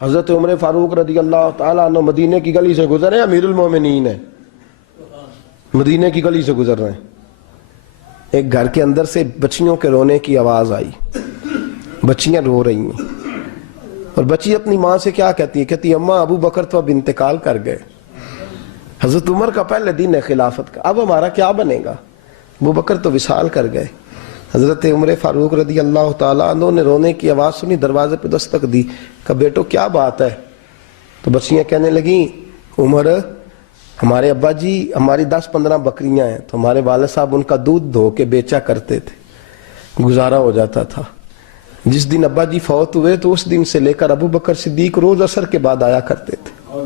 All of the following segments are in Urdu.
حضرت عمر فاروق رضی اللہ تعالیٰ عنہ مدینے کی گلی سے گزرے ہیں، امیر المومنین ہے، مدینے کی گلی سے گزر رہے ہیں، ایک گھر کے اندر سے بچیوں کے رونے کی آواز آئی، بچیاں رو رہی ہیں، اور بچی اپنی ماں سے کیا کہتی ہے؟ کہتی ہے اماں ابو بکر تو اب انتقال کر گئے، حضرت عمر کا پہلے دن ہے خلافت کا، اب ہمارا کیا بنے گا؟ ابو بکر تو وصال کر گئے۔ حضرت عمر فاروق رضی اللہ تعالیٰ عنہ نے رونے کی آواز سنی، دروازے پہ دستک دی، کہا بیٹو کیا بات ہے؟ تو بچیاں کہنے لگیں عمر ہمارے ابا جی ہماری 10-15 بکریاں ہیں، تو ہمارے والد صاحب ان کا دودھ دھو کے بیچا کرتے تھے، گزارا ہو جاتا تھا۔ جس دن ابا جی فوت ہوئے تو اس دن سے لے کر ابو بکر صدیق روز عصر کے بعد آیا کرتے تھے،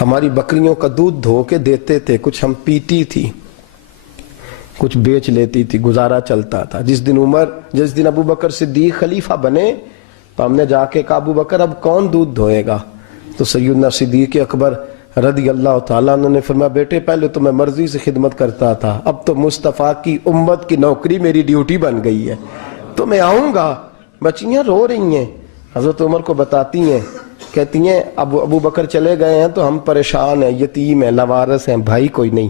ہماری بکریوں کا دودھ دھو کے دیتے تھے، کچھ ہم پیتی تھی، کچھ بیچ لیتی تھی، گزارا چلتا تھا۔ جس دن ابو بکر صدیق خلیفہ بنے تو ہم نے جا کے کہا ابو بکر اب کون دودھ دھوئے گا؟ تو سیدنا صدیق اکبر رضی اللہ تعالیٰ عنہ نے فرمایا بیٹے پہلے تو میں مرضی سے خدمت کرتا تھا، اب تو مصطفیٰ کی امت کی نوکری میری ڈیوٹی بن گئی ہے، تو میں آؤں گا۔ بچیاں رو رہی ہیں، حضرت عمر کو بتاتی ہیں، کہتی ہیں ابو بکر چلے گئے ہیں تو ہم پریشان ہیں، یتیم ہیں، لاوارث ہیں، بھائی کوئی نہیں،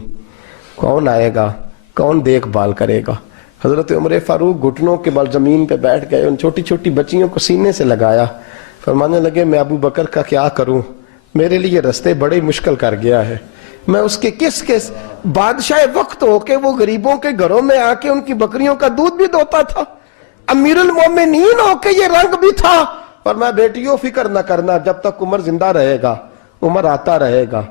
کون آئے گا، کون دیکھ بھال کرے گا؟ حضرت عمر فاروق گھٹنوں کے بل زمین پہ بیٹھ گئے، ان چھوٹی چھوٹی بچیوں کو سینے سے لگایا، فرمانے لگے میں ابو بکر کا کیا کروں، میرے لیے رستے بڑے مشکل کر گیا ہے، میں اس کے کس بادشاہ وقت ہو کے وہ غریبوں کے گھروں میں آ کے ان کی بکریوں کا دودھ بھی دوتا تھا، امیر المومنین ہو کے یہ رنگ بھی تھا۔ اور میں بیٹیوں فکر نہ کرنا، جب تک عمر زندہ رہے گا عمر آتا رہے گا،